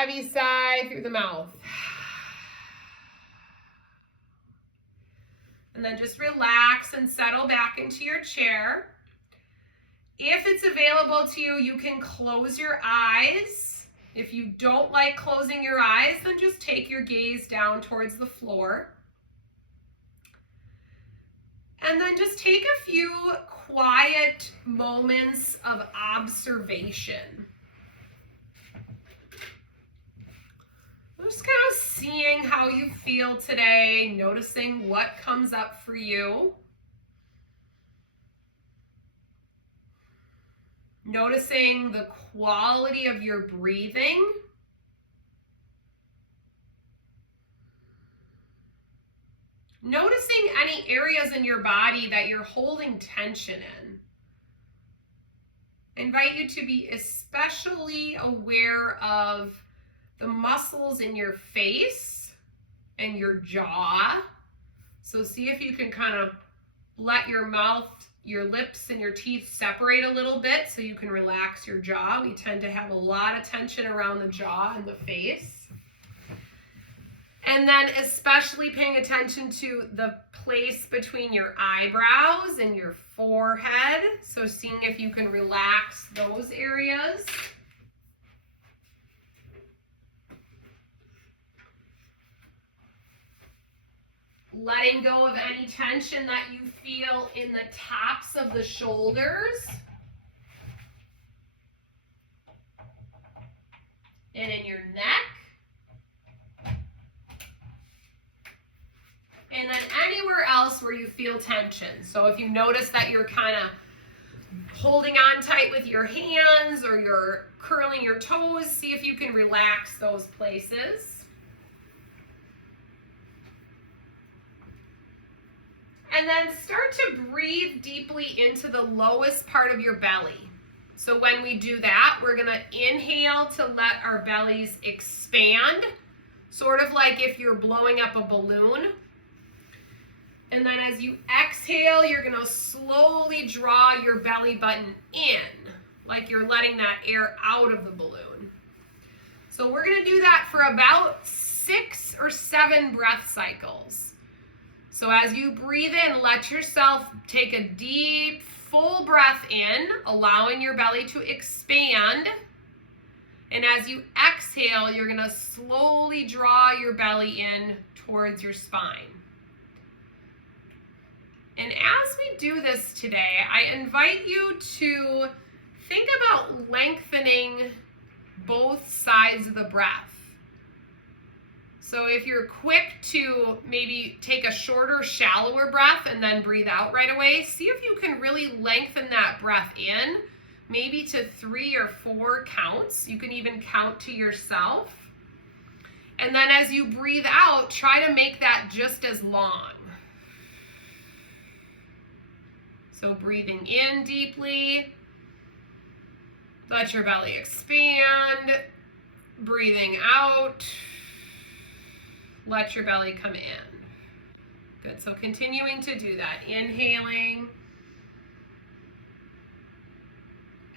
heavy sigh through the mouth. And then just relax and settle back into your chair. If it's available to you, you can close your eyes. If you don't like closing your eyes, then just take your gaze down towards the floor. And then just take a few quiet moments of observation. Just kind of seeing how you feel today, noticing what comes up for you. Noticing the quality of your breathing. Noticing any areas in your body that you're holding tension in. I invite you to be especially aware of the muscles in your face and your jaw. So see if you can kind of let your mouth, your lips, and your teeth separate a little bit so you can relax your jaw. We tend to have a lot of tension around the jaw and the face. And then especially paying attention to the place between your eyebrows and your forehead. So seeing if you can relax those areas. Letting go of any tension that you feel in the tops of the shoulders. And in your neck. And then anywhere else where you feel tension. So if you notice that you're kind of holding on tight with your hands or you're curling your toes, see if you can relax those places. And then start to breathe deeply into the lowest part of your belly. So when we do that, we're going to inhale to let our bellies expand, sort of like if you're blowing up a balloon. And then as you exhale, you're going to slowly draw your belly button in, like you're letting that air out of the balloon. So we're going to do that for about 6 or 7 breath cycles. So as you breathe in, let yourself take a deep, full breath in, allowing your belly to expand. And as you exhale, you're going to slowly draw your belly in towards your spine. And as we do this today, I invite you to think about lengthening both sides of the breath. So if you're quick to maybe take a shorter, shallower breath and then breathe out right away, see if you can really lengthen that breath in, maybe to 3 or 4 counts. You can even count to yourself. And then as you breathe out, try to make that just as long. So breathing in deeply, let your belly expand. Breathing out, let your belly come in. Good, so continuing to do that. Inhaling,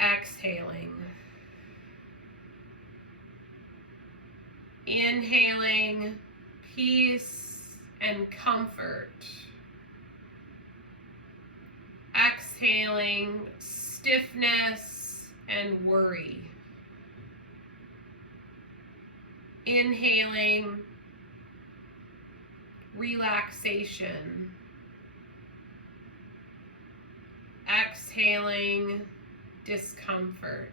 exhaling. Inhaling peace and comfort. Exhaling stiffness and worry. Inhaling relaxation. Exhaling discomfort.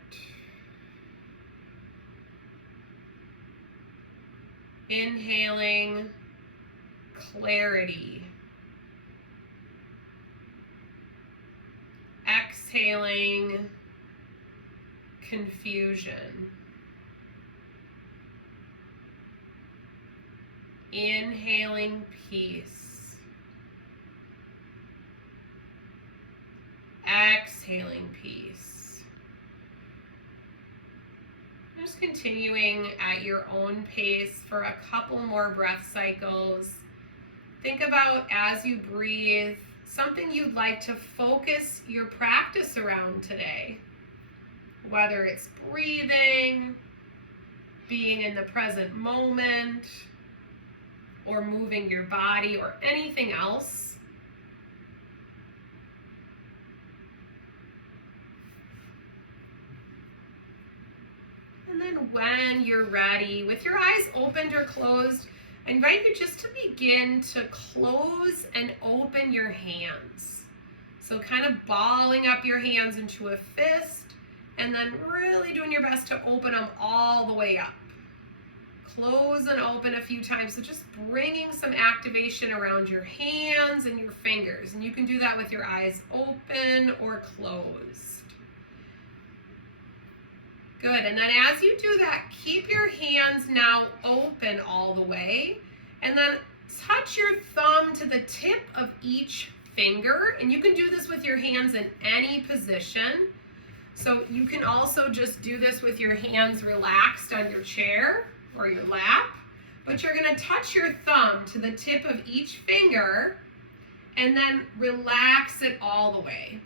Inhaling clarity. Exhaling confusion. Inhaling peace. Exhaling peace. Just continuing at your own pace for a couple more breath cycles. Think about, as you breathe, something you'd like to focus your practice around today. Whether it's breathing, being in the present moment or moving your body or anything else. And then when you're ready, with your eyes opened or closed, I invite you just to begin to close and open your hands. So kind of balling up your hands into a fist and then really doing your best to open them all the way up. Close and open a few times. So just bringing some activation around your hands and your fingers. And you can do that with your eyes open or closed. Good, and then as you do that, keep your hands now open all the way, and then touch your thumb to the tip of each finger, and you can do this with your hands in any position. So you can also just do this with your hands relaxed on your chair or your lap, but you're gonna touch your thumb to the tip of each finger, and then relax it all the way.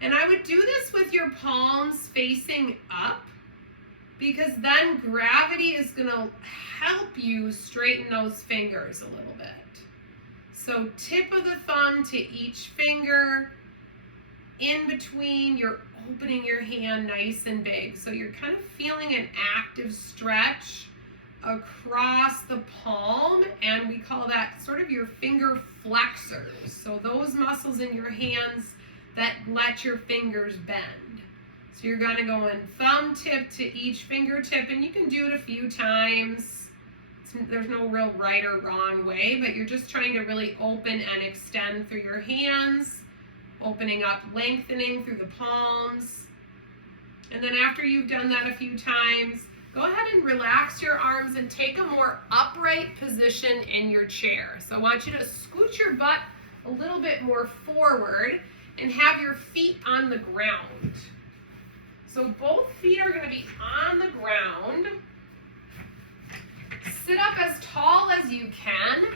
And I would do this with your palms facing up, because then gravity is going to help you straighten those fingers a little bit. So tip of the thumb to each finger, in between, you're opening your hand nice and big. So you're kind of feeling an active stretch across the palm, and we call that sort of your finger flexors. So those muscles in your hands that let your fingers bend. So you're going to go in thumb tip to each fingertip, and you can do it a few times. There's no real right or wrong way, but you're just trying to really open and extend through your hands, opening up, lengthening through the palms. And then after you've done that a few times, go ahead and relax your arms and take a more upright position in your chair. So I want you to scoot your butt a little bit more forward and have your feet on the ground. So both feet are going to be on the ground. Sit up as tall as you can.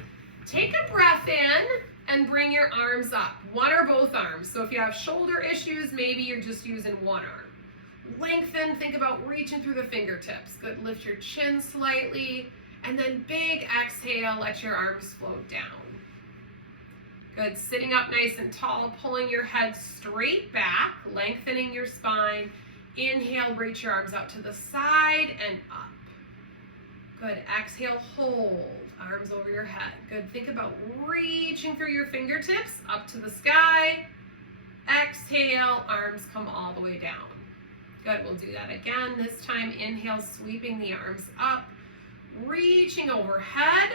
Take a breath in and bring your arms up, one or both arms. So if you have shoulder issues, maybe you're just using one arm. Lengthen, think about reaching through the fingertips. Good, lift your chin slightly, and then big exhale, let your arms float down. Good, sitting up nice and tall, pulling your head straight back, lengthening your spine. Inhale, reach your arms out to the side and up. Good, exhale, hold, arms over your head. Good, think about reaching through your fingertips up to the sky. Exhale, arms come all the way down. Good, we'll do that again. This time, inhale, sweeping the arms up, reaching overhead.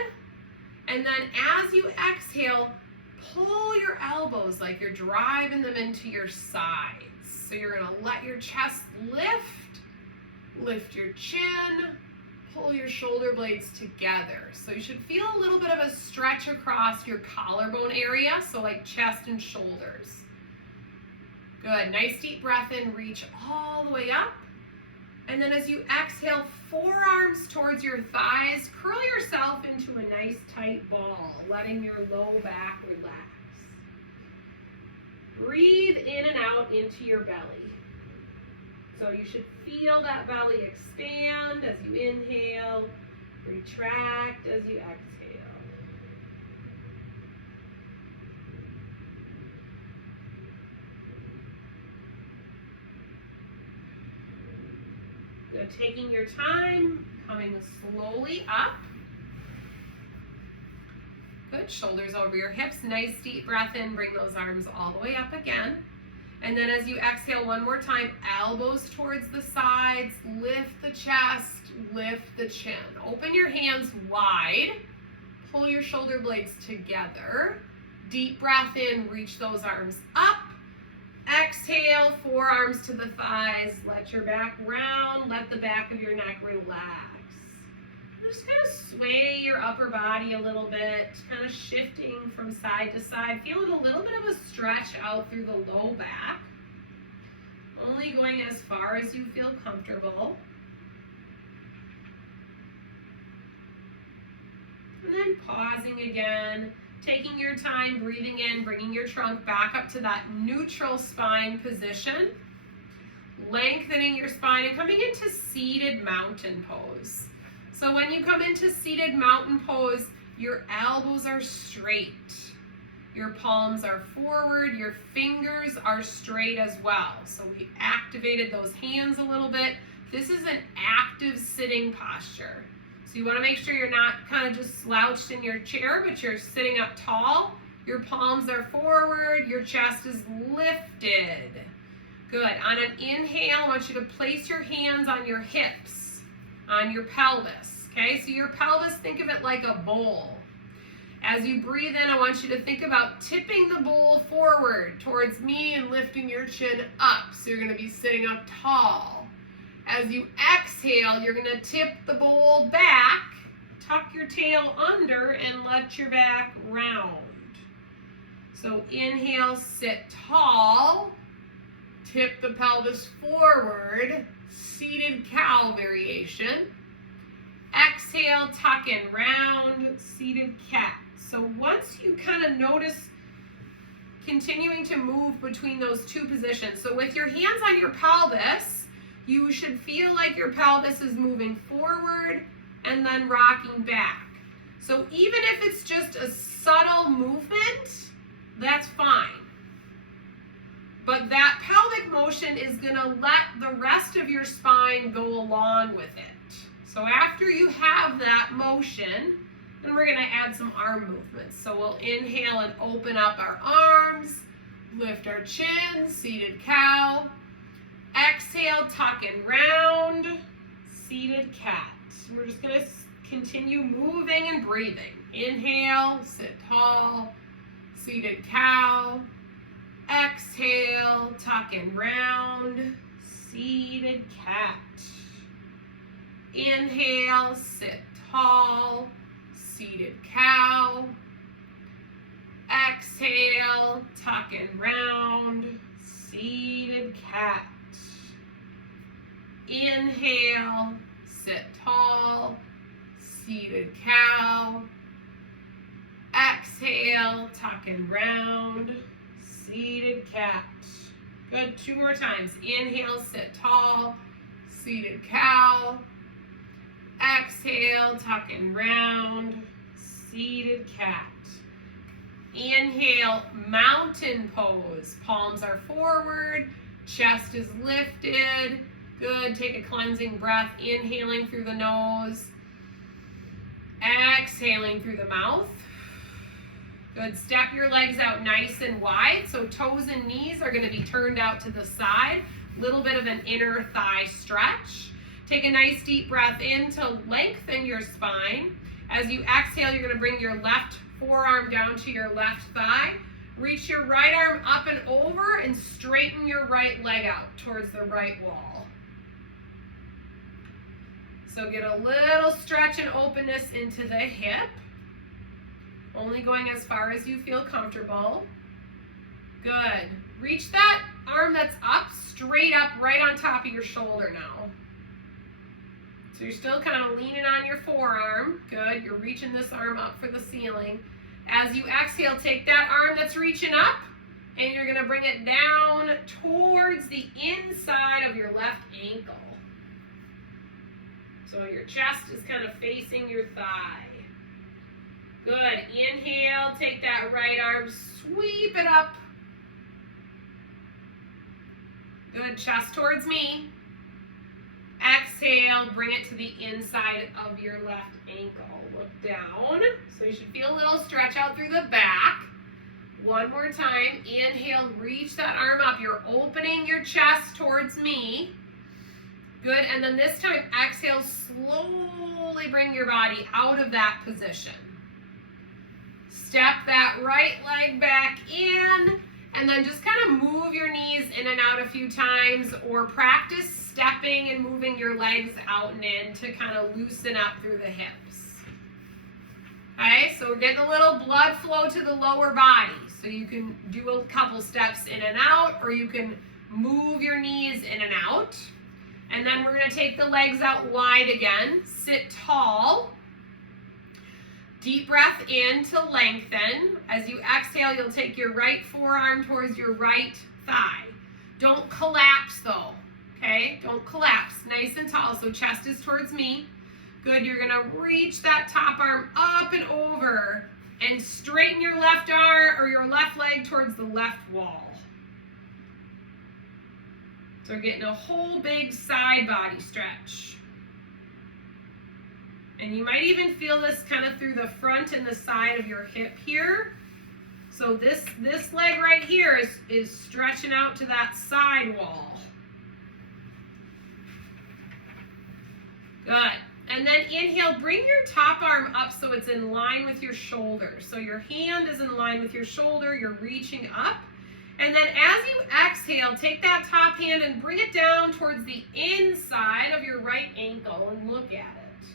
And then as you exhale, pull your elbows like you're driving them into your sides. So you're going to let your chest lift your chin, pull your shoulder blades together. So you should feel a little bit of a stretch across your collarbone area, so like chest and shoulders. Good, nice deep breath in, reach all the way up. And then as you exhale, forearms towards your thighs, curl yourself into a nice tight ball, letting your low back relax. Breathe in and out into your belly. So you should feel that belly expand as you inhale, retract as you exhale. Good, taking your time, coming slowly up. Good, shoulders over your hips, nice deep breath in, bring those arms all the way up again. And then as you exhale one more time, elbows towards the sides, lift the chest, lift the chin. Open your hands wide, pull your shoulder blades together. Deep breath in, reach those arms up. Exhale, forearms to the thighs, let your back round, let the back of your neck relax. Just kind of sway your upper body a little bit, kind of shifting from side to side, feeling a little bit of a stretch out through the low back. Only going as far as you feel comfortable. And then pausing again, taking your time, breathing in, bringing your trunk back up to that neutral spine position. lengthening your spine and coming into seated mountain pose. So when you come into seated mountain pose, your elbows are straight. Your palms are forward, your fingers are straight as well. So we activated those hands a little bit. This is an active sitting posture. So you want to make sure you're not kind of just slouched in your chair, but you're sitting up tall. Your palms are forward, your chest is lifted. Good. On an inhale, I want you to place your hands on your hips, on your pelvis. Okay, so your pelvis, think of it like a bowl. As you breathe in, I want you to think about tipping the bowl forward towards me and lifting your chin up. So you're going to be sitting up tall. As you exhale, you're going to tip the bowl back, tuck your tail under, and let your back round. So inhale, sit tall, tip the pelvis forward, seated cow variation. Exhale, tuck and round, seated cat. So once you kind of notice continuing to move between those two positions, so with your hands on your pelvis, you should feel like your pelvis is moving forward and then rocking back. So even if it's just a subtle movement, that's fine. But that pelvic motion is going to let the rest of your spine go along with it. So after you have that motion, then we're going to add some arm movements. So we'll inhale and open up our arms, lift our chin, seated cow. Exhale, tuck and round, seated cat. We're just going to continue moving and breathing. Inhale, sit tall, seated cow. Exhale, tuck and round, seated cat. Inhale, sit tall, seated cow. Exhale, tuck and round, seated cat. Inhale, sit tall, seated cow. Exhale, tuck and round, seated cat. Good, 2 more times. Inhale, sit tall, seated cow. Exhale, tuck and round, seated cat. Inhale, mountain pose. Palms are forward, chest is lifted. Good, take a cleansing breath, inhaling through the nose, exhaling through the mouth. Good, step your legs out nice and wide, so toes and knees are going to be turned out to the side. A little bit of an inner thigh stretch. Take a nice deep breath in to lengthen your spine. As you exhale, you're going to bring your left forearm down to your left thigh. Reach your right arm up and over and straighten your right leg out towards the right wall. So get a little stretch and openness into the hip. Only going as far as you feel comfortable. Good. Reach that arm that's up, straight up, right on top of your shoulder now. So you're still kind of leaning on your forearm. Good. You're reaching this arm up for the ceiling. As you exhale, take that arm that's reaching up, and you're going to bring it down towards the inside of your left ankle. So your chest is kind of facing your thigh. Good. Inhale, take that right arm, sweep it up. Good. Chest towards me. Exhale, bring it to the inside of your left ankle. Look down. So you should feel a little stretch out through the back. One more time. Inhale, reach that arm up. You're opening your chest towards me. Good. And then this time, exhale, slowly bring your body out of that position. Step that right leg back in, and then just kind of move your knees in and out a few times, or practice stepping and moving your legs out and in to kind of loosen up through the hips. Okay, so we're getting a little blood flow to the lower body. So you can do a couple steps in and out, or you can move your knees in and out. And then we're going to take the legs out wide again. Sit tall. Deep breath in to lengthen. As you exhale, you'll take your right forearm towards your right thigh. Don't collapse though. Okay, don't collapse. Nice and tall, so chest is towards me. Good, you're gonna reach that top arm up and over and straighten your left arm or your left leg towards the left wall. So we're getting a whole big side body stretch. And you might even feel this kind of through the front and the side of your hip here. So this leg right here is stretching out to that side wall. Good. And then inhale, bring your top arm up so it's in line with your shoulder. So your hand is in line with your shoulder, you're reaching up. And then as you exhale, take that top hand and bring it down towards the inside of your right ankle and look at it.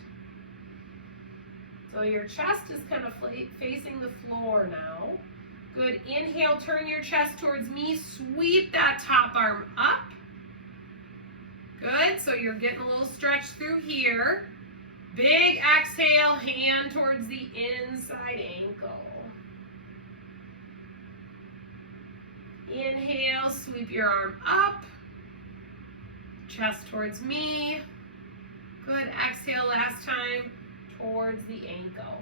So your chest is kind of facing the floor now. Good. Inhale, turn your chest towards me, sweep that top arm up. Good. So you're getting a little stretch through here. Big exhale, hand towards the inside ankle. Inhale, sweep your arm up. Chest towards me. Good. Exhale last time towards the ankle.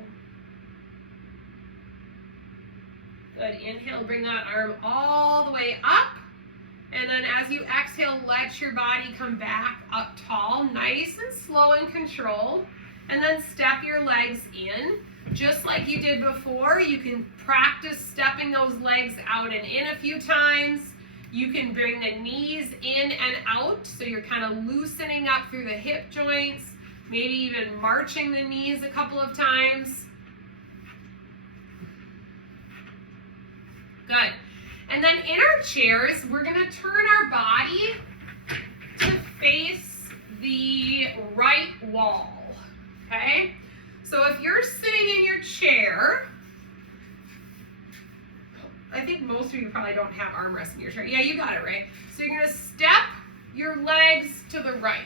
Good. Inhale, bring that arm all the way up. And then as you exhale, let your body come back up tall, nice and slow and controlled. And then step your legs in. Just like you did before, you can practice stepping those legs out and in a few times. You can bring the knees in and out, so you're kind of loosening up through the hip joints, maybe even marching the knees a couple of times. Good. And then in our chairs, we're going to turn our body to face the right wall. Okay? So if you're sitting in your chair, I think most of you probably don't have armrests in your chair. Yeah, you got it right. So you're going to step your legs to the right.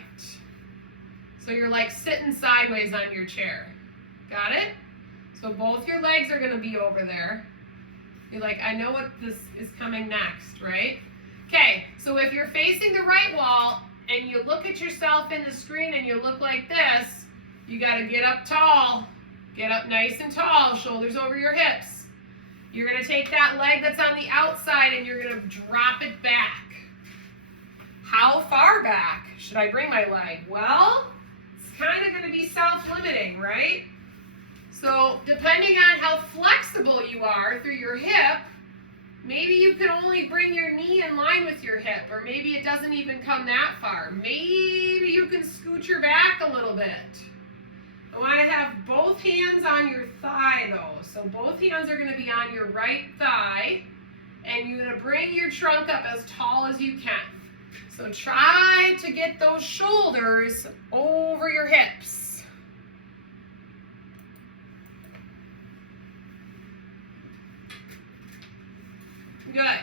So you're like sitting sideways on your chair. Got it? So both your legs are going to be over there. You're like, I know what this is coming next, right? Okay, so if you're facing the right wall and you look at yourself in the screen and you look like this, you got to get up tall. Get up nice and tall, shoulders over your hips. You're going to take that leg that's on the outside and you're going to drop it back. How far back should I bring my leg? Well, it's kind of going to be self-limiting, right? So depending on how flexible you are through your hip, maybe you can only bring your knee in line with your hip, or maybe it doesn't even come that far. Maybe you can scoot your back a little bit. I want to have both hands on your thigh though. So both hands are going to be on your right thigh, and you're going to bring your trunk up as tall as you can. So try to get those shoulders over your hips. Good.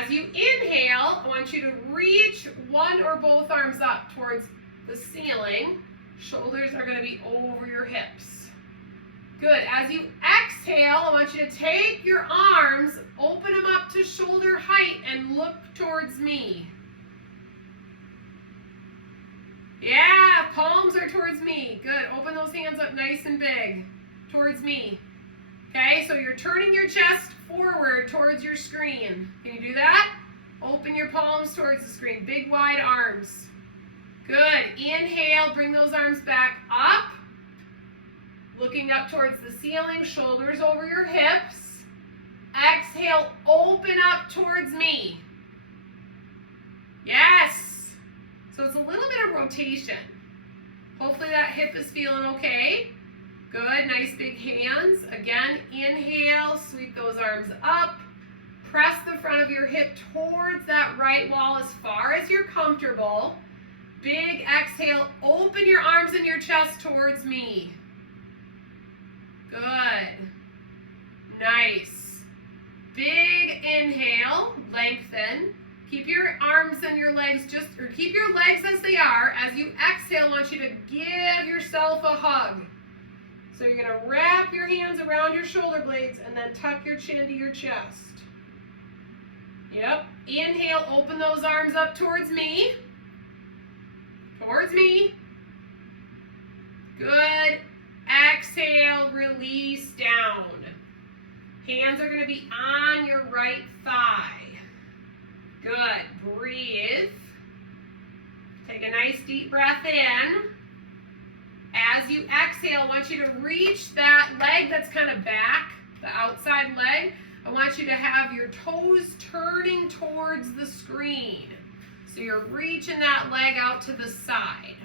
As you inhale, I want you to reach one or both arms up towards the ceiling. Shoulders are going to be over your hips. Good. As you exhale, I want you to take your arms, open them up to shoulder height, and look towards me. Yeah, palms are towards me. Good. Open those hands up nice and big towards me. Okay, so you're turning your chest forward towards your screen. Can you do that? Open your palms towards the screen. Big, wide arms. Good. Inhale, bring those arms back up. Looking up towards the ceiling, shoulders over your hips. Exhale, open up towards me. Yes. So it's a little bit of rotation. Hopefully that hip is feeling okay. Good, nice big hands. Again, inhale, sweep those arms up. Press the front of your hip towards that right wall as far as you're comfortable. Big exhale, open your arms and your chest towards me. Good. Nice. Big inhale, lengthen. Keep your arms and your legs keep your legs as they are. As you exhale, I want you to give yourself a hug. So you're going to wrap your hands around your shoulder blades and then tuck your chin to your chest. Yep. Inhale, open those arms up towards me. towards me. Good. Exhale, release down. Hands are going to be on your right thigh. Good. Breathe. Take a nice deep breath in. As you exhale, I want you to reach that leg that's kind of back, the outside leg. I want you to have your toes turning towards the screen. So you're reaching that leg out to the side.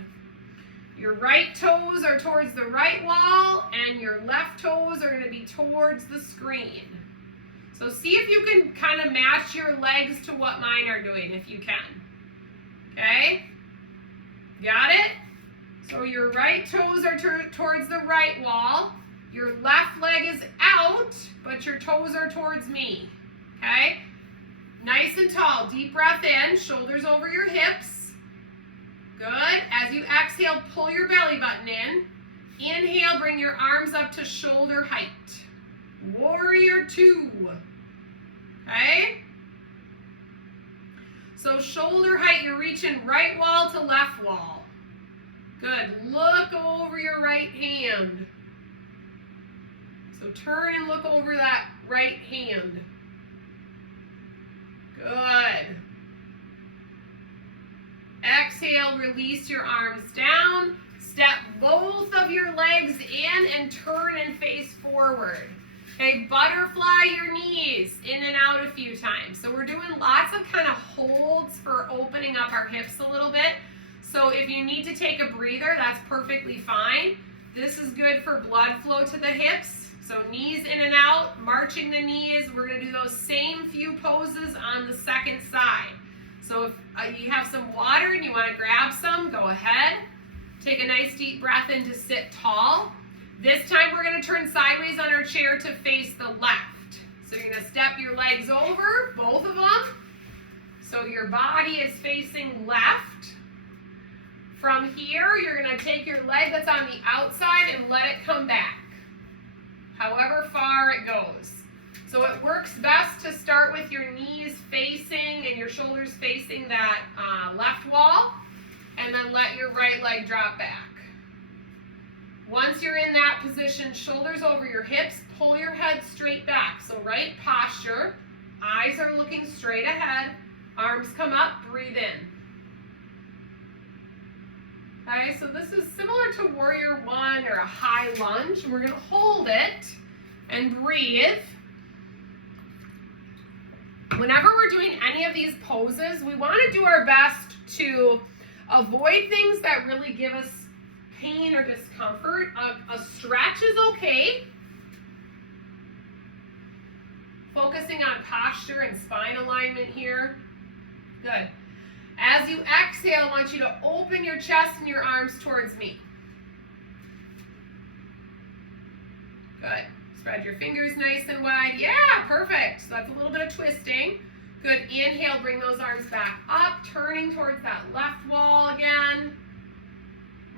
Your right toes are towards the right wall, and your left toes are going to be towards the screen. So see if you can kind of match your legs to what mine are doing, if you can. Okay? Got it? So your right toes are towards the right wall. Your left leg is out, but your toes are towards me. Okay? Nice and tall. Deep breath in, shoulders over your hips. Good. As you exhale, pull your belly button in. Inhale, bring your arms up to shoulder height. Warrior two. Okay? So shoulder height, you're reaching right wall to left wall. Good. Look over your right hand. So turn and look over that right hand. Good. Exhale, release your arms down. Step both of your legs in and turn and face forward. Okay, butterfly your knees in and out a few times. So we're doing lots of kind of holds for opening up our hips a little bit. So if you need to take a breather, that's perfectly fine. This is good for blood flow to the hips. So knees in and out, marching the knees. We're going to do those same few poses on the second side. So if you have some water and you want to grab some, go ahead. Take a nice deep breath in to sit tall. This time we're going to turn sideways on our chair to face the left. So you're going to step your legs over, both of them. So your body is facing left. From here, you're going to take your leg that's on the outside and let it come back, however far it goes. So it works best to start with your knees facing and your shoulders facing that left wall, and then let your right leg drop back. Once you're in that position, shoulders over your hips, pull your head straight back. So right posture, eyes are looking straight ahead, arms come up, breathe in. Okay, so this is similar to Warrior One or a high lunge. We're going to hold it and breathe. Whenever we're doing any of these poses, we want to do our best to avoid things that really give us pain or discomfort. A stretch is okay. Focusing on posture and spine alignment here. Good. As you exhale, I want you to open your chest and your arms towards me. Good. Spread your fingers nice and wide. Yeah, perfect. So that's a little bit of twisting. Good. Inhale, bring those arms back up, turning towards that left wall again.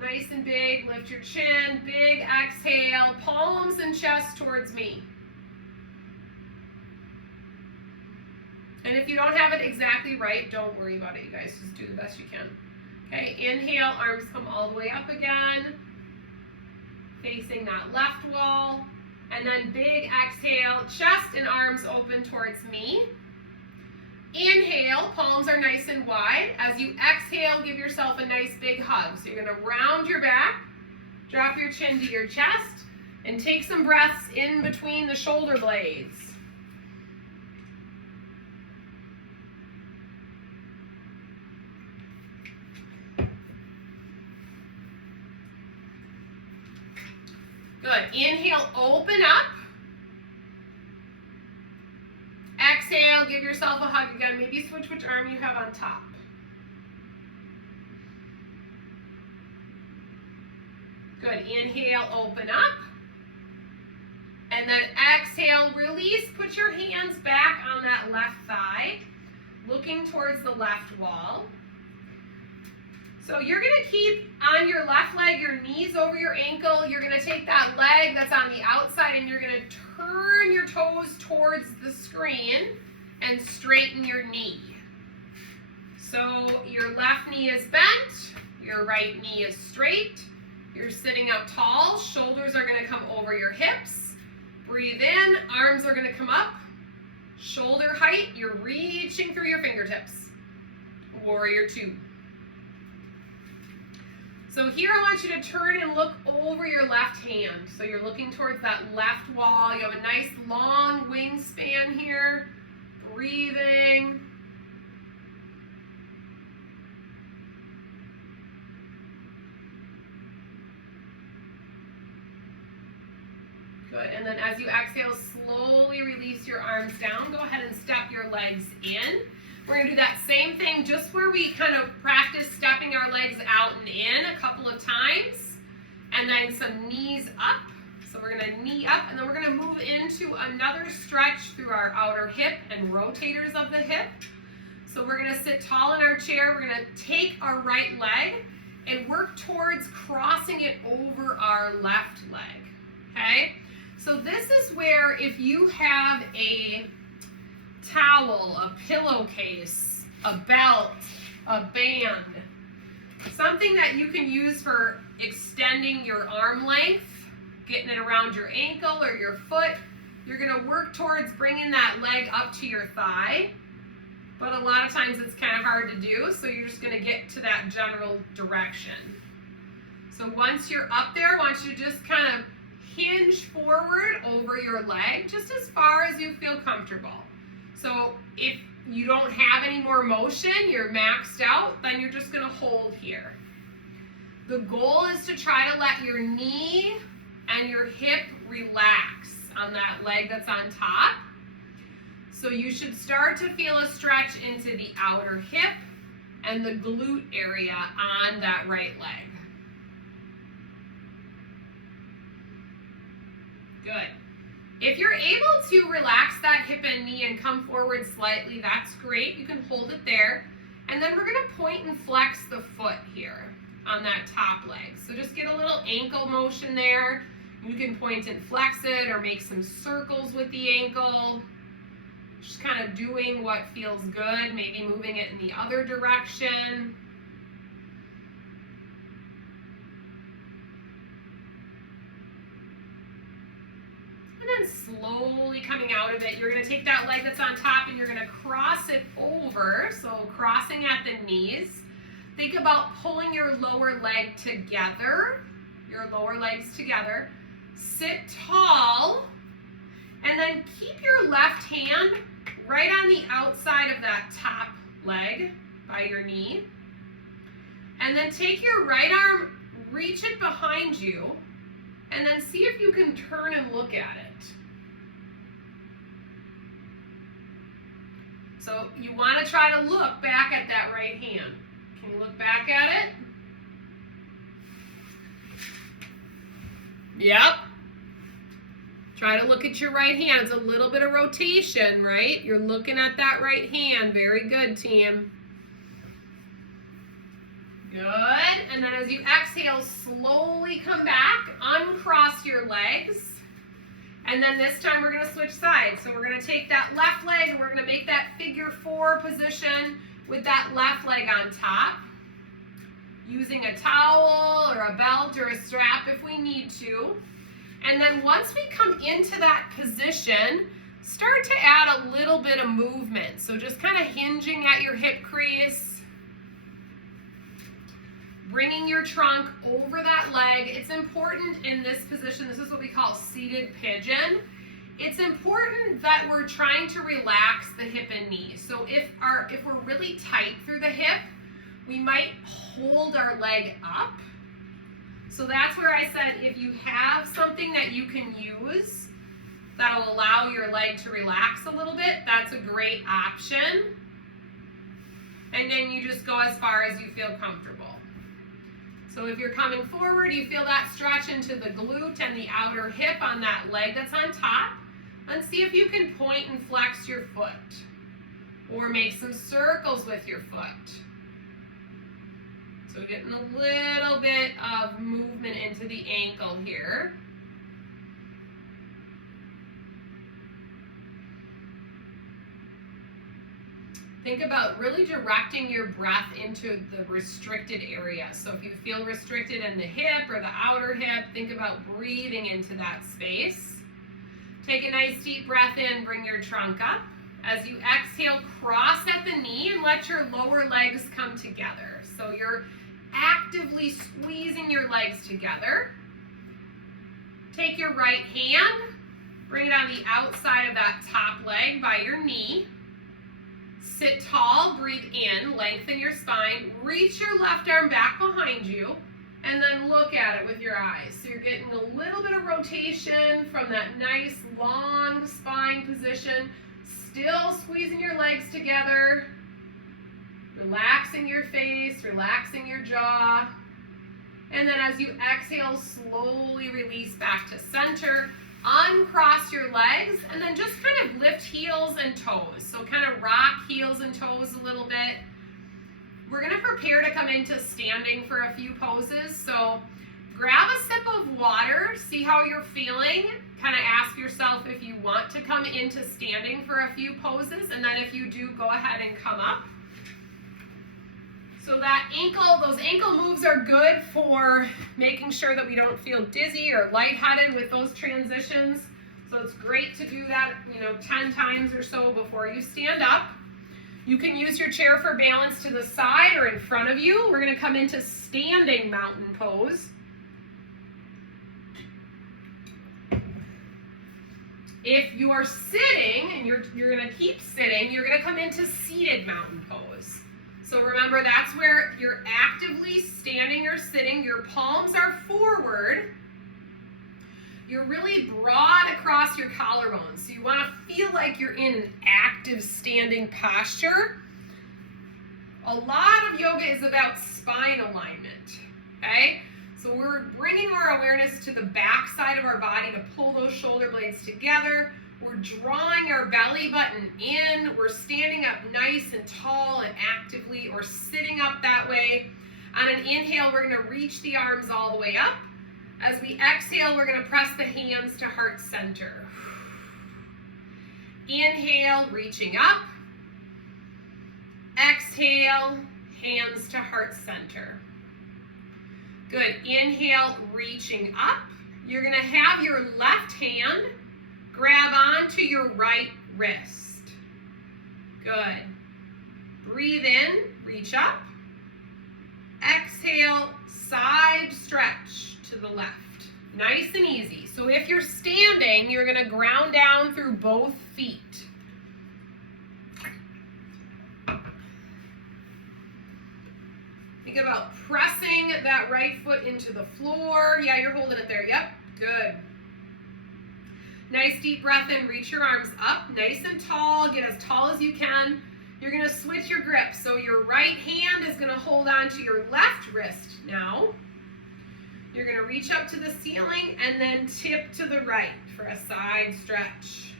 Nice and big. Lift your chin. Big exhale. Palms and chest towards me. And if you don't have it exactly right, don't worry about it, you guys. Just do the best you can. Okay, inhale, arms come all the way up again. Facing that left wall. And then big exhale, chest and arms open towards me. Inhale, palms are nice and wide. As you exhale, give yourself a nice big hug. So you're going to round your back, drop your chin to your chest, and take some breaths in between the shoulder blades. Good. Inhale, open up. Exhale, give yourself a hug again. Maybe switch which arm you have on top. Good. Inhale, open up. And then exhale, release. Put your hands back on that left thigh, looking towards the left wall. So you're going to keep on your left leg, your knees over your ankle. You're going to take that leg that's on the outside and you're going to turn your toes towards the screen and straighten your knee. So your left knee is bent, Your right knee is straight. You're sitting up tall. Shoulders are going to come over your hips. Breathe in. Arms are going to come up. Shoulder height. You're reaching through your fingertips. Warrior two. So here I want you to turn and look over your left hand. So you're looking towards that left wall. You have a nice long wingspan here. Breathing. Good, and then as you exhale, slowly release your arms down. Go ahead and step your legs in. We're going to do that same thing just where we kind of practice stepping our legs out and in a couple of times. And then some knees up. So we're going to knee up, and then we're going to move into another stretch through our outer hip and rotators of the hip. So we're going to sit tall in our chair. We're going to take our right leg and work towards crossing it over our left leg. Okay? So this is where if you have a towel, a pillowcase, a belt, a band, something that you can use for extending your arm length, getting it around your ankle or your foot, you're going to work towards bringing that leg up to your thigh, but a lot of times it's kind of hard to do, so you're just going to get to that general direction. So once you're up there, I want you to just kind of hinge forward over your leg, just as far as you feel comfortable. So if you don't have any more motion, you're maxed out, then you're just going to hold here. The goal is to try to let your knee and your hip relax on that leg that's on top. So you should start to feel a stretch into the outer hip and the glute area on that right leg. Good. If you're able to relax that hip and knee and come forward slightly, that's great. You can hold it there. And then we're going to point and flex the foot here on that top leg. So just get a little ankle motion there. You can point and flex it or make some circles with the ankle. Just kind of doing what feels good, maybe moving it in the other direction. And then slowly coming out of it, you're going to take that leg that's on top and you're going to cross it over, so crossing at the knees. Think about pulling your lower leg together, your lower legs together. Sit tall, and then keep your left hand right on the outside of that top leg by your knee. And then take your right arm, reach it behind you, and then see if you can turn and look at it. So you want to try to look back at that right hand. Can you look back at it? Yep. Try to look at your right hand. It's a little bit of rotation, right? You're looking at that right hand. Very good, team. Good. And then as you exhale, slowly come back, uncross your legs. And then this time we're going to switch sides. So we're going to take that left leg and we're going to make that figure 4 position with that left leg on top. Using a towel or a belt or a strap if we need to. And then once we come into that position, start to add a little bit of movement. So just kind of hinging at your hip crease, bringing your trunk over that leg. It's important in this position, this is what we call seated pigeon. It's important that we're trying to relax the hip and knee. So if we're really tight through the hip, we might hold our leg up. So that's where I said if you have something that you can use that'll allow your leg to relax a little bit, that's a great option. And then you just go as far as you feel comfortable. So if you're coming forward, you feel that stretch into the glute and the outer hip on that leg that's on top. And see if you can point and flex your foot or make some circles with your foot. So getting a little bit of movement into the ankle here. Think about really directing your breath into the restricted area. So if you feel restricted in the hip or the outer hip, think about breathing into that space. Take a nice deep breath in, bring your trunk up. As you exhale, cross at the knee and let your lower legs come together. So you're actively squeezing your legs together. Take your right hand, bring it on the outside of that top leg by your knee. Sit tall, breathe in, lengthen your spine, reach your left arm back behind you, and then look at it with your eyes. So you're getting a little bit of rotation from that nice long spine position, still squeezing your legs together, relaxing your face, relaxing your jaw. And then as you exhale, slowly release back to center. Uncross your legs and then just kind of lift heels and toes. So kind of rock heels and toes a little bit. We're going to prepare to come into standing for a few poses. So grab a sip of water, see how you're feeling. Kind of ask yourself if you want to come into standing for a few poses, and then if you do, go ahead and come up. So that those ankle moves are good for making sure that we don't feel dizzy or lightheaded with those transitions. So it's great to do that, 10 times or so before you stand up. You can use your chair for balance to the side or in front of you. We're going to come into standing mountain pose. If you are sitting and you're going to keep sitting, you're going to come into seated mountain pose. So remember, that's where you're actively standing or sitting. Your palms are forward. You're really broad across your collarbones. So you want to feel like you're in an active standing posture. A lot of yoga is about spine alignment, okay? So we're bringing our awareness to the back side of our body to pull those shoulder blades together. We're drawing our belly button in. We're standing up nice and tall and actively, or sitting up that way. On an inhale, we're going to reach the arms all the way up. As we exhale, we're going to press the hands to heart center. Inhale, reaching up. Exhale, hands to heart center. Good. Inhale, reaching up. You're going to have your left hand grab onto your right wrist. Good. Breathe in, reach up. Exhale, side stretch to the left. Nice and easy. So if you're standing, you're going to ground down through both feet. Think about pressing that right foot into the floor. Yeah, you're holding it there. Yep, good. Nice deep breath in, reach your arms up, nice and tall, get as tall as you can. You're going to switch your grip. So your right hand is going to hold on to your left wrist now. You're going to reach up to the ceiling and then tip to the right for a side stretch.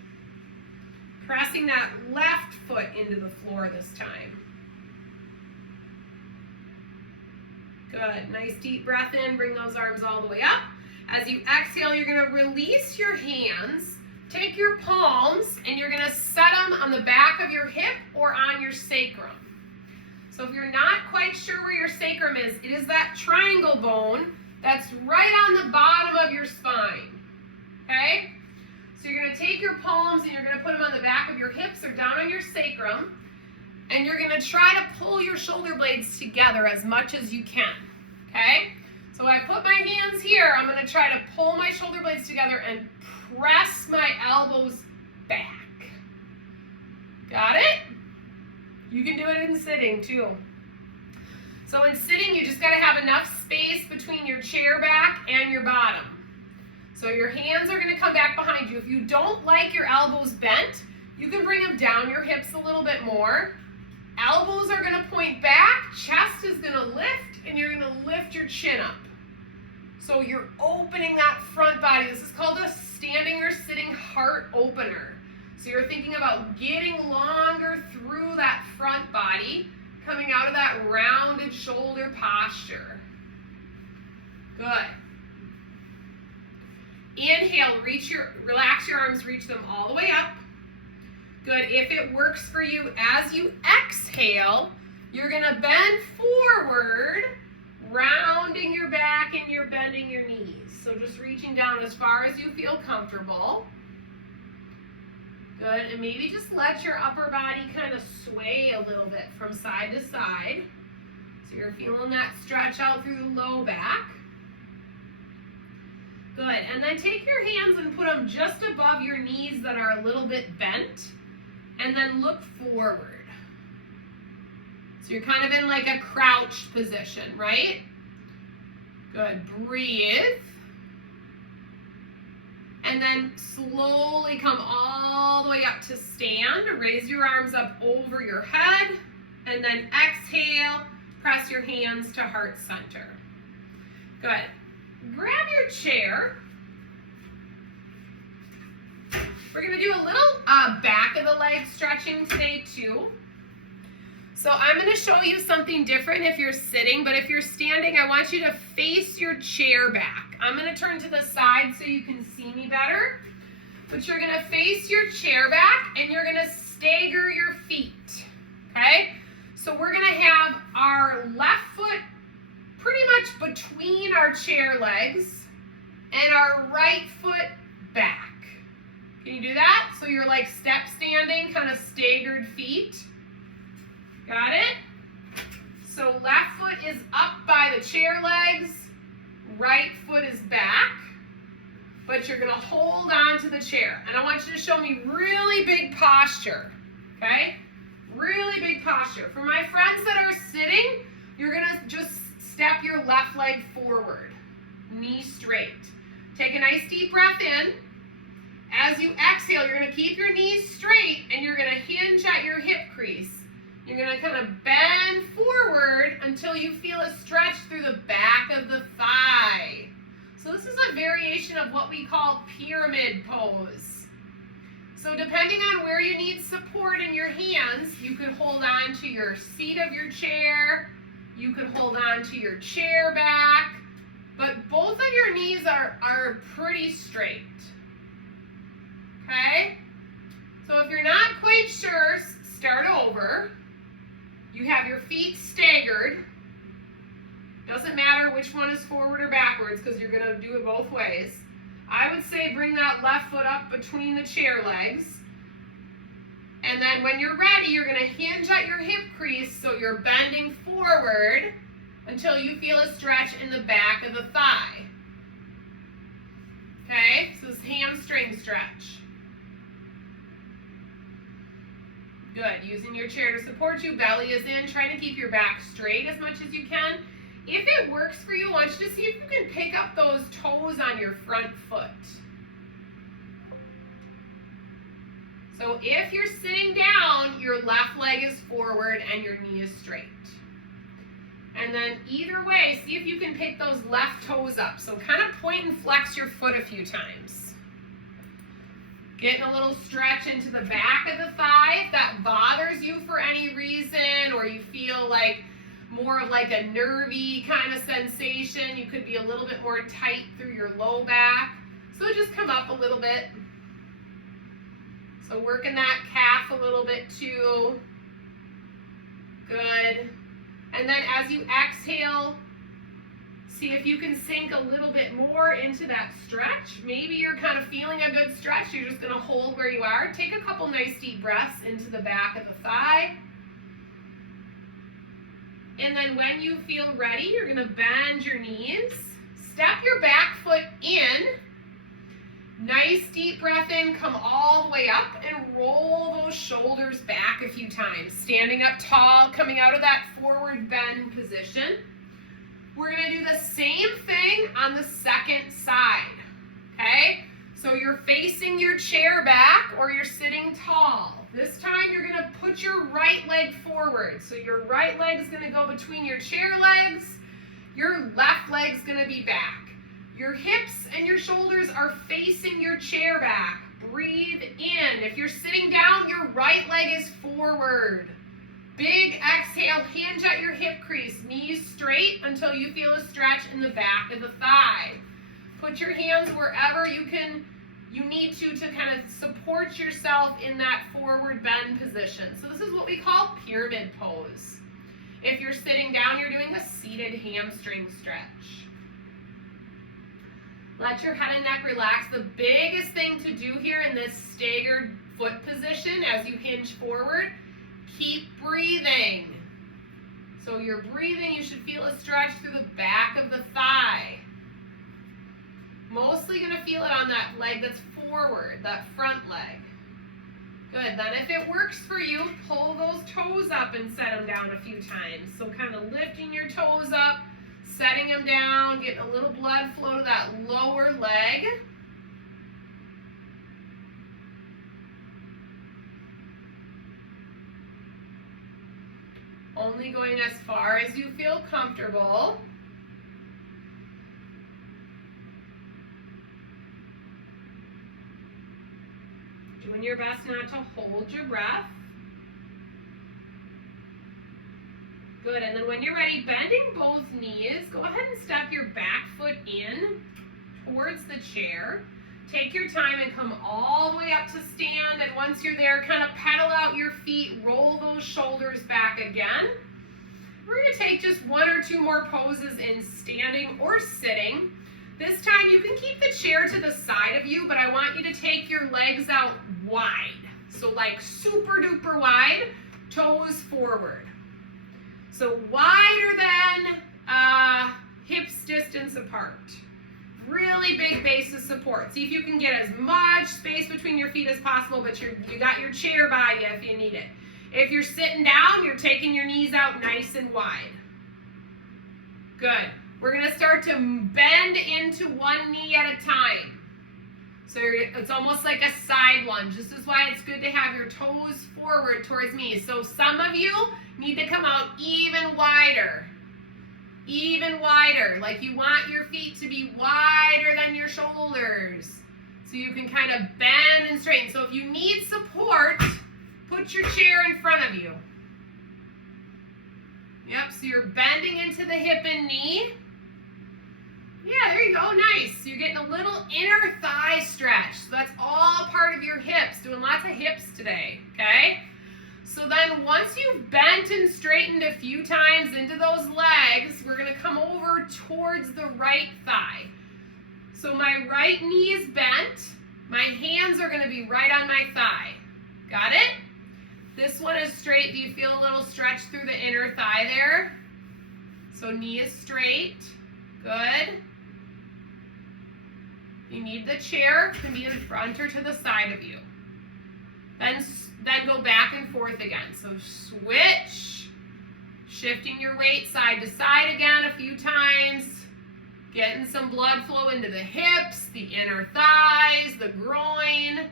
Pressing that left foot into the floor this time. Good. Nice deep breath in. Bring those arms all the way up. As you exhale, you're going to release your hands. Take your palms and you're going to set them on the back of your hip or on your sacrum. So if you're not quite sure where your sacrum is, it is that triangle bone that's right on the bottom of your spine. Okay? So you're going to take your palms and you're going to put them on the back of your hips or down on your sacrum. And you're going to try to pull your shoulder blades together as much as you can. Okay? So I put my hands here. I'm going to try to pull my shoulder blades together and press my elbows back. Got it? You can do it in sitting too. So in sitting, you just got to have enough space between your chair back and your bottom. So your hands are going to come back behind you. If you don't like your elbows bent, you can bring them down your hips a little bit more. Elbows are going to point back, chest is going to lift, and you're going to lift your chin up. So you're opening that front body. This is called a standing or sitting heart opener. So you're thinking about getting longer through that front body, coming out of that rounded shoulder posture. Good. Inhale, relax your arms, reach them all the way up. Good. If it works for you, as you exhale, you're going to bend forward, rounding your back, and you're bending your knees. So just reaching down as far as you feel comfortable. Good. And maybe just let your upper body kind of sway a little bit from side to side. So you're feeling that stretch out through the low back. Good. And then take your hands and put them just above your knees that are a little bit bent. And then look forward. So you're kind of in like a crouched position, right? Good. Breathe. And then slowly come all the way up to stand. Raise your arms up over your head. And then exhale. Press your hands to heart center. Good. Grab your chair. We're going to do a little back of the leg stretching today too. So I'm going to show you something different if you're sitting, but if you're standing, I want you to face your chair back. I'm going to turn to the side so you can see me better. But you're going to face your chair back and you're going to stagger your feet. Okay? So we're going to have our left foot pretty much between our chair legs and our right foot back. Can you do that? So you're like step standing, kind of staggered feet. Got it? So left foot is up by the chair legs, right foot is back, but you're going to hold on to the chair. And I want you to show me really big posture, okay? Really big posture. For my friends that are sitting, you're going to just step your left leg forward, knee straight. Take a nice deep breath in. As you exhale, you're going to keep your knees straight and you're going to hinge at your hip crease. You're going to kind of bend forward until you feel a stretch through the back of the thigh. So this is a variation of what we call pyramid pose. So depending on where you need support in your hands, you could hold on to your seat of your chair. You could hold on to your chair back. But both of your knees are pretty straight. Okay? So if you're not quite sure, start over. You have your feet staggered. Doesn't matter which one is forward or backwards because you're going to do it both ways. I would say bring that left foot up between the chair legs. And then when you're ready, you're going to hinge at your hip crease so you're bending forward until you feel a stretch in the back of the thigh. Okay? So this hamstring stretch. Good. Using your chair to support you, belly is in. Try to keep your back straight as much as you can. If it works for you, I want you to see if you can pick up those toes on your front foot. So if you're sitting down, your left leg is forward and your knee is straight. And then either way, see if you can pick those left toes up. So kind of point and flex your foot a few times. Getting a little stretch into the back of the thigh. If that bothers you for any reason or you feel like more of like a nervy kind of sensation, you could be a little bit more tight through your low back. So just come up a little bit. So working that calf a little bit too. Good. And then as you exhale, see if you can sink a little bit more into that stretch. Maybe you're kind of feeling a good stretch. You're just going to hold where you are. Take a couple nice deep breaths into the back of the thigh. And then when you feel ready, you're going to bend your knees. Step your back foot in. Nice deep breath in. Come all the way up and roll those shoulders back a few times. Standing up tall, coming out of that forward bend position. We're going to do the same thing on the second side, okay? So you're facing your chair back or you're sitting tall. This time you're going to put your right leg forward. So your right leg is going to go between your chair legs. Your left leg is going to be back. Your hips and your shoulders are facing your chair back. Breathe in. If you're sitting down, your right leg is forward. Big exhale, hinge at your hip crease, knees straight until you feel a stretch in the back of the thigh. Put your hands wherever you can you need to kind of support yourself in that forward bend position. So this is what we call pyramid pose. If you're sitting down, you're doing a seated hamstring stretch. Let your head and neck relax. The biggest thing to do here in this staggered foot position as you hinge forward, keep breathing. So you're breathing, you should feel a stretch through the back of the thigh. Mostly going to feel it on that leg that's forward, that front leg. Good, then if it works for you, pull those toes up and set them down a few times. So kind of lifting your toes up, setting them down, getting a little blood flow to that lower leg. Only going as far as you feel comfortable. Doing your best not to hold your breath. Good, and then when you're ready, bending both knees, go ahead and step your back foot in towards the chair. Take your time and come all the way up to stand, and once you're there, kind of pedal out your feet, roll those shoulders back again. We're going to take just one or two more poses in standing or sitting. This time you can keep the chair to the side of you, but I want you to take your legs out wide. So like super duper wide, toes forward. So wider than hips distance apart. Really big base of support. See if you can get as much space between your feet as possible, but you got your chair by you if you need it. If you're sitting down, you're taking your knees out nice and wide. Good. We're going to start to bend into one knee at a time. So it's almost like a side lunge. This is why it's good to have your toes forward towards me. So some of you need to come out even wider. Even wider. Like you want your feet to be wider than your shoulders. So you can kind of bend and straighten. So if you need support, put your chair in front of you. Yep, so you're bending into the hip and knee. Yeah, there you go, nice. You're getting a little inner thigh stretch. So that's all part of your hips, doing lots of hips today, okay? So then once you've bent and straightened a few times into those legs, we're gonna come over towards the right thigh. So my right knee is bent, my hands are gonna be right on my thigh. Got it? This one is straight. Do you feel a little stretch through the inner thigh there? So knee is straight, good. You need the chair, it can be in front or to the side of you. Then go back and forth again. So switch, shifting your weight side to side again a few times, getting some blood flow into the hips, the inner thighs, the groin,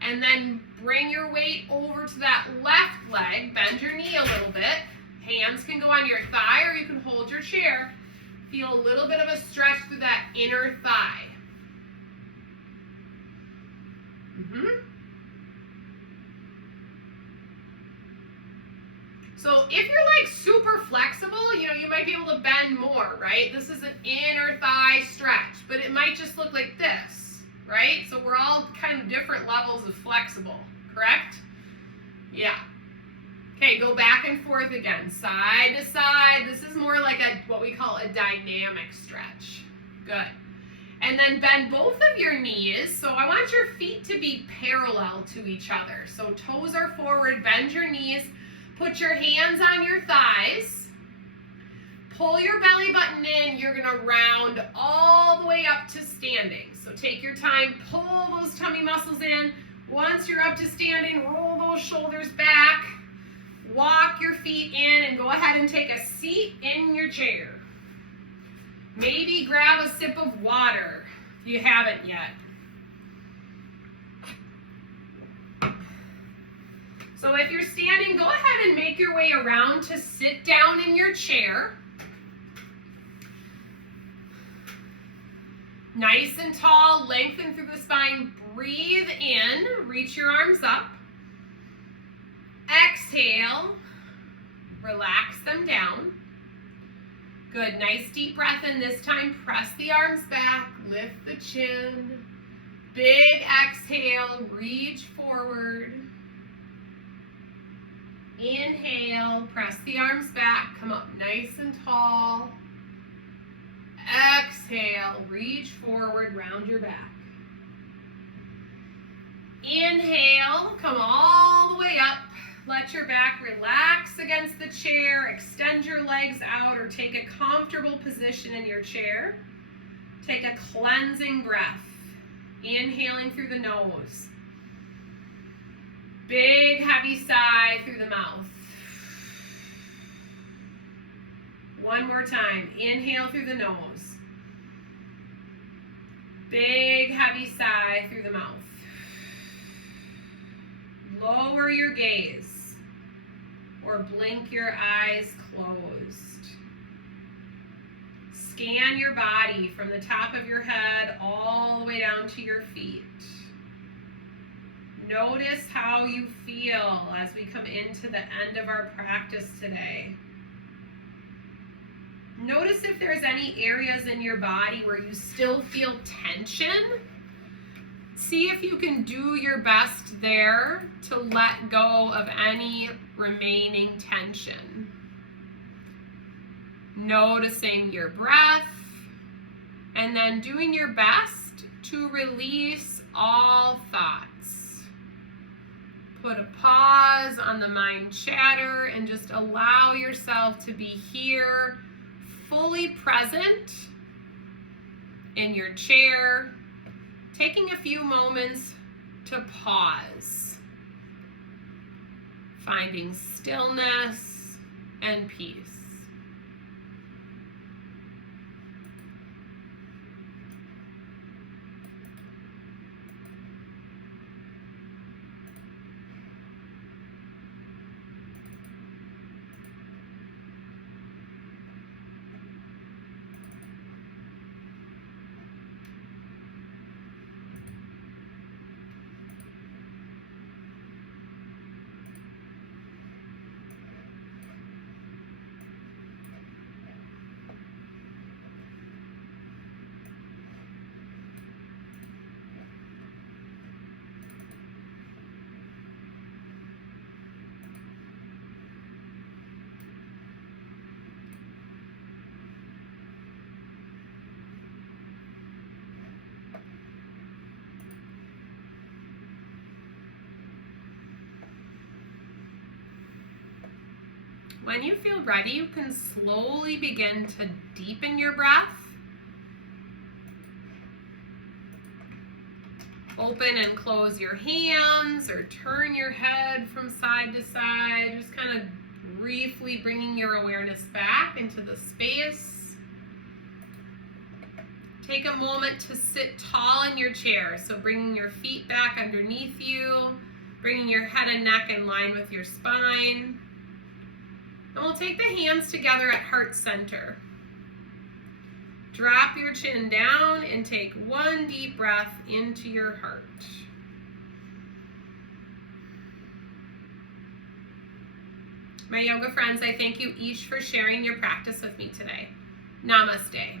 and then bring your weight over to that left leg, bend your knee a little bit. Hands can go on your thigh or you can hold your chair. Feel a little bit of a stretch through that inner thigh. So if you're like super flexible, you might be able to bend more, right? This is an inner thigh stretch, but it might just look like this, right? So we're all kind of different levels of flexible, correct? Yeah. Okay, go back and forth again, side to side. This is more like what we call a dynamic stretch. Good. And then bend both of your knees. So I want your feet to be parallel to each other. So toes are forward, bend your knees, put your hands on your thighs, pull your belly button in. You're gonna round all the way up to standing. So take your time, pull those tummy muscles in. Once you're up to standing, roll those shoulders back, walk your feet in, and go ahead and take a seat in your chair. Maybe grab a sip of water if you haven't yet. So if you're standing, go ahead and make your way around to sit down in your chair. Nice and tall, lengthen through the spine. Breathe in, reach your arms up. Exhale, relax them down. Good, nice deep breath in. This time, press the arms back, lift the chin, Big exhale, reach forward. Inhale, press the arms back, come up nice and tall. Exhale, reach forward, round your back. Inhale, come all the way up. Let your back relax against the chair. Extend your legs out or take a comfortable position in your chair. Take a cleansing breath. Inhaling through the nose. Big heavy sigh through the mouth. One more time. Inhale through the nose. Big heavy sigh through the mouth. Lower your gaze or blink your eyes closed. Scan your body from the top of your head all the way down to your feet. Notice how you feel as we come into the end of our practice today. Notice if there's any areas in your body where you still feel tension. See if you can do your best there to let go of any remaining tension. Noticing your breath, and then doing your best to release all thoughts. Put a pause on the mind chatter and just allow yourself to be here, fully present in your chair, taking a few moments to pause, finding stillness and peace. When you feel ready, you can slowly begin to deepen your breath. Open and close your hands or turn your head from side to side, just kind of briefly bringing your awareness back into the space. Take a moment to sit tall in your chair, so bringing your feet back underneath you, bringing your head and neck in line with your spine. And we'll take the hands together at heart center. Drop your chin down and take one deep breath into your heart. My yoga friends, I thank you each for sharing your practice with me today. Namaste.